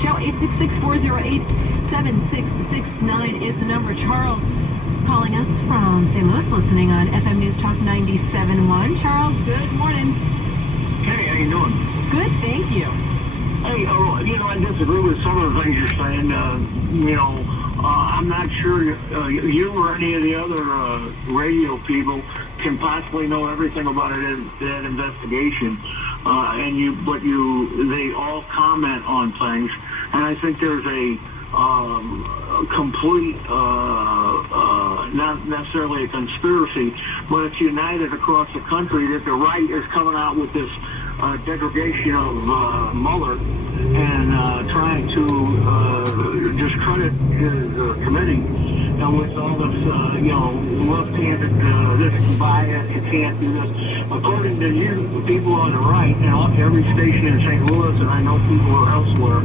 Show 866-408-7669 is the number. Charles calling us from St. Louis, listening on FM News Talk 97.1. Charles, good morning. Hey, how you doing? Good, thank you. Hey, I disagree with some of the things you're saying. I'm not sure you or any of the other radio people can possibly know everything about that investigation. They all comment on things, and I think there's a complete, not necessarily a conspiracy, but it's united across the country that the right is coming out with this degradation of Mueller and trying to discredit his committee. And with all this, left-handed, this bias, you can't do this. According to you, the people on the right, every station in St. Louis, and I know people elsewhere,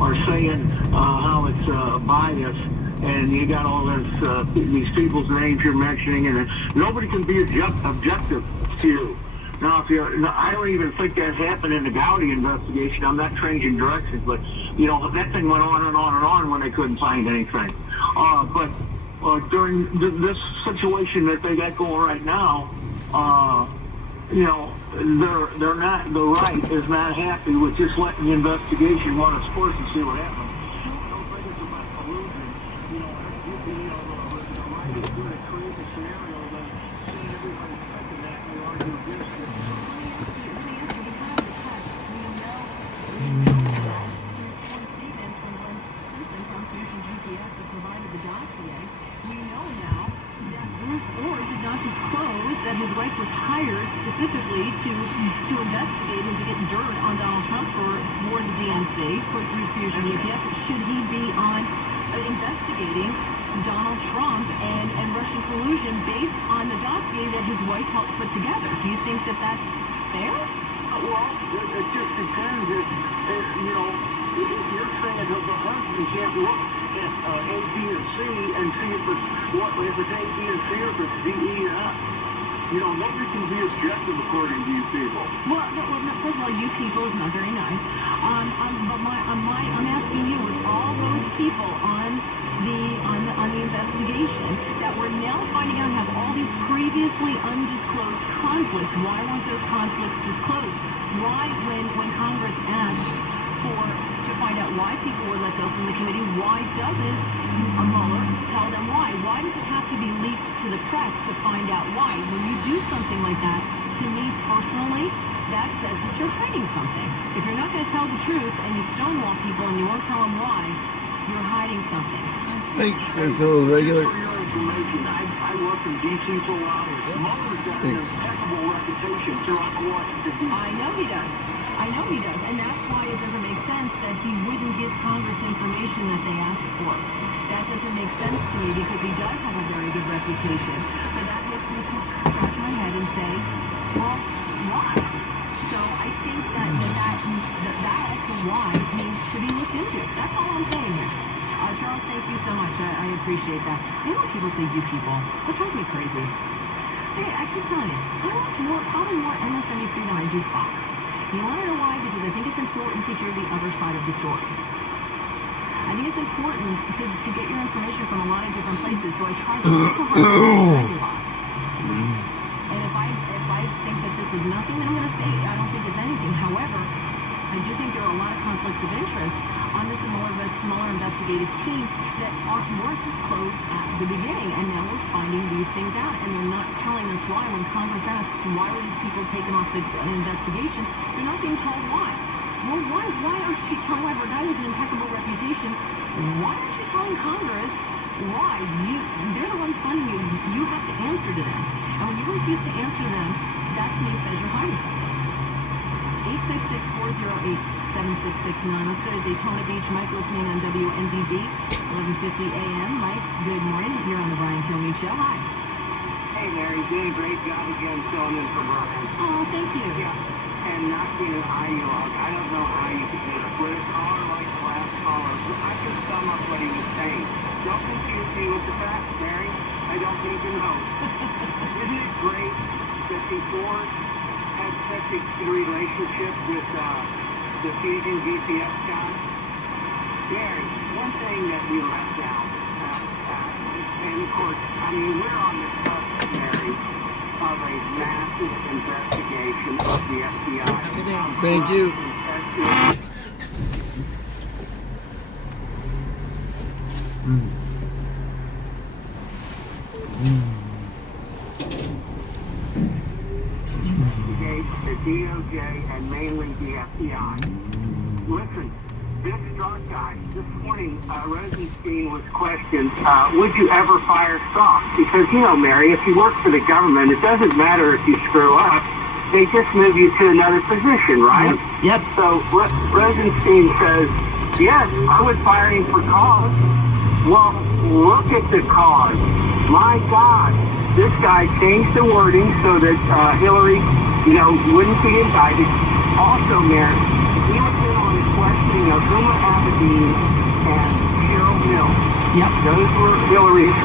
are saying how it's bias, and you got all this, these people's names you're mentioning, and nobody can be objective to you. Now, I don't even think that happened in the Gowdy investigation. I'm not changing directions, but that thing went on and on and on when they couldn't find anything. But during this situation that they got going right now, they're not. The right is not happy with just letting the investigation run its course and see what happens. Don't think it's about collusion. The right is going to create a scenario that seeing everybody thinking that and we argue against it. That his wife was hired specifically to investigate and to get dirt on Donald Trump for the DNC, for refusing UPS. Should he be on investigating Donald Trump and Russian collusion based on the dossier that his wife helped put together? Do you think that that's fair? Well, it just depends. If you're saying that the husband can't look at A, B, and C and see if it's A, B, and C or if it's D, E, and F. Nobody can be objective according to you people. Well, first of all, you people is not very nice. But I'm asking you, with all those people on the investigation that we're now finding out have all these previously undisclosed conflicts, why weren't those conflicts disclosed? Why, when Congress asked to find out why people were let go from the committee, why doesn't Mueller tell them why? Why does it have to be leaked to the press to find out why? When you do something like that, to me personally, that says that you're hiding something. If you're not going to tell the truth and you stonewall people and you won't tell them why, you're hiding something. Thanks, fellow regular. For your information, I worked in D.C. for a while. Mueller's got an impeccable reputation throughout Washington, D.C. I know he does. And that's why it doesn't make sense that he wouldn't give Congress information that they asked for. That doesn't make sense to me because he does have a very good reputation. And that makes me scratch my head and say, well, why? So I think that extra why needs to be looked into. That's all I'm saying here. Charles, thank you so much. I appreciate that. When people say you people, that drives me crazy. Hey, I keep telling you, I watch probably more MSNBC than I do Fox. You want to know why? Because I think it's important to hear the other side of the story. I think it's important to get your information from a lot of different places, so I try to look for And if I think that this is nothing, then I'm going to say I don't think it's anything. However, I do think there are a lot of conflicts of interest on this smaller investigative team that weren't disclosed at the beginning, and now we're finding these things out, and they're not telling us why. When Congress asks why were these people taken off the investigation, they're not being told why. Well, why aren't you telling a guy with an impeccable reputation, why aren't you telling Congress Why? They're the ones funding you. You have to answer to them. And when you refuse to answer them, that to me says you're hiding something. 866-408-7669. Let's go to Daytona Beach. Mike listening on WNDB, 1150 a.m. Mike, good morning. You're on the Brian Kilmeade Show. Hi. Hey, Mary, doing a great job again filling in for Brian. Oh, thank you. Yeah, and not being an ideologue, I don't know how you could do it. With a caller like the last caller, I can sum up what he was saying. Don't confuse me with the facts, Mary. I don't even know. Isn't it great that before had such a good relationship with the Fusion GPS guy? Gary, one thing that we left out, and of course, I mean, we're on the cusp, Mary, of a massive investigation of the FBI. Thank you. The DOJ and mainly the FBI. Listen, this drug guy, this morning, Rosenstein was questioned, would you ever fire Strock? Because, you know, Mary, if you work for the government, it doesn't matter if you screw up. They just move you to another position, right? Yep. So Rosenstein says, yes, I would fire him for cause. Well, look at the cause. My God, this guy changed the wording so that Hillary, wouldn't be indicted. Also, Mayor, he was in on the questioning of Uma Abedin and Cheryl Mills. Yep. Those were Hillary's,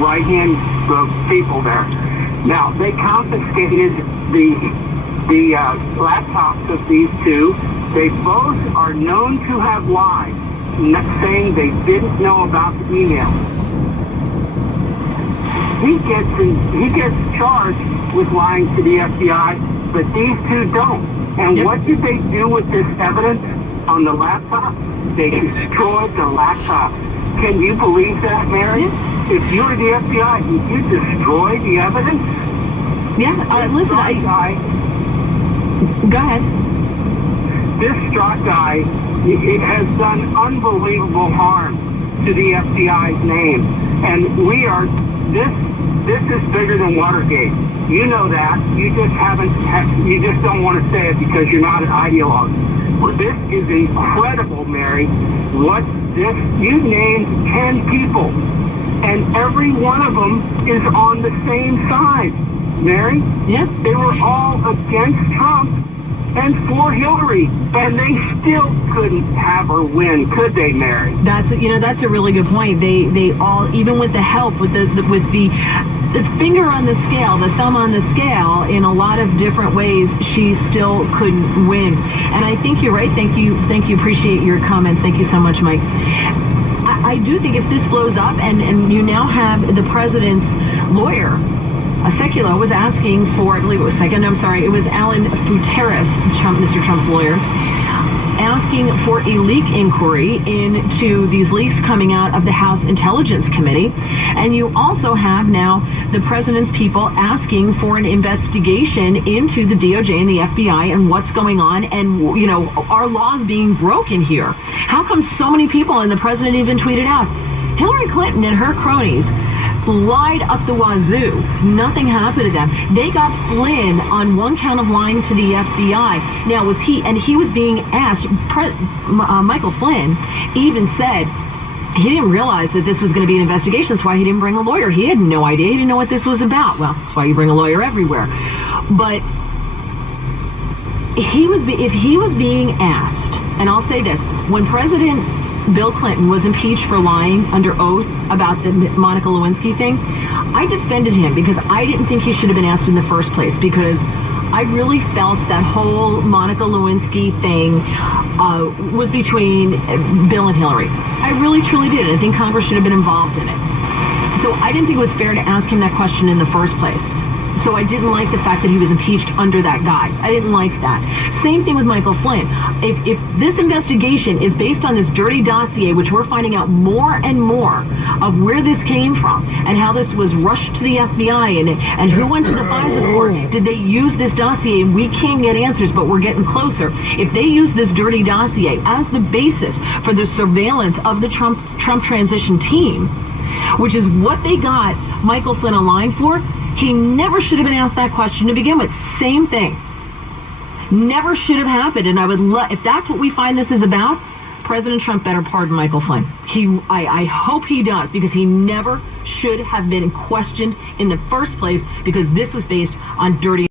right-hand people there. Now, they confiscated the laptops of these two. They both are known to have lied, saying they didn't know about the email. He gets charged with lying to the FBI, but these two don't. And what did they do with this evidence on the laptop? They destroyed the laptop. Can you believe that, Mary? If you were the FBI, would you destroy the evidence? Yeah, listen, go ahead. This Strzok guy, it has done unbelievable harm to the FBI's name. And this is bigger than Watergate. You know that. You just don't want to say it because you're not an ideologue. Well, this is incredible, Mary. You named 10 people, and every one of them is on the same side, Mary. Yeah. They were all against Trump and for Hillary, and they still couldn't have her win, could they, Mary? That's a really good point. They all, even with the help, with the finger on the scale, the thumb on the scale, in a lot of different ways, she still couldn't win. And I think you're right. Thank you. Appreciate your comments. Thank you so much, Mike. I do think if this blows up and you now have the president's lawyer, Secula, was asking for, I believe it was it was Alan Futeris, Mr. Trump's lawyer, asking for a leak inquiry into these leaks coming out of the House Intelligence Committee. And you also have now the president's people asking for an investigation into the DOJ and the FBI and what's going on, and, our laws being broken here. How come so many people, and the president even tweeted out, Hillary Clinton and her cronies lied up the wazoo. Nothing happened to them. They got Flynn on one count of lying to the FBI. Now, he was being asked, Michael Flynn even said he didn't realize that this was going to be an investigation. That's why he didn't bring a lawyer. He had no idea. He didn't know what this was about. Well, that's why you bring a lawyer everywhere. But if he was being asked, and I'll say this, when President Bill Clinton was impeached for lying under oath about the Monica Lewinsky thing, I defended him because I didn't think he should have been asked in the first place, because I really felt that whole Monica Lewinsky thing was between Bill and Hillary. I really, truly did. I think Congress should have been involved in it. So I didn't think it was fair to ask him that question in the first place. So I didn't like the fact that he was impeached under that guise. I didn't like that. Same thing with Michael Flynn. If this investigation is based on this dirty dossier, which we're finding out more and more of where this came from and how this was rushed to the FBI and who went to the FISA court, did they use this dossier? And we can't get answers, but we're getting closer. If they use this dirty dossier as the basis for the surveillance of the Trump transition team, which is what they got Michael Flynn on line for, he never should have been asked that question to begin with. Same thing. Never should have happened. And I would love, if that's what we find this is about, President Trump better pardon Michael Flynn. I hope he does, because he never should have been questioned in the first place, because this was based on dirty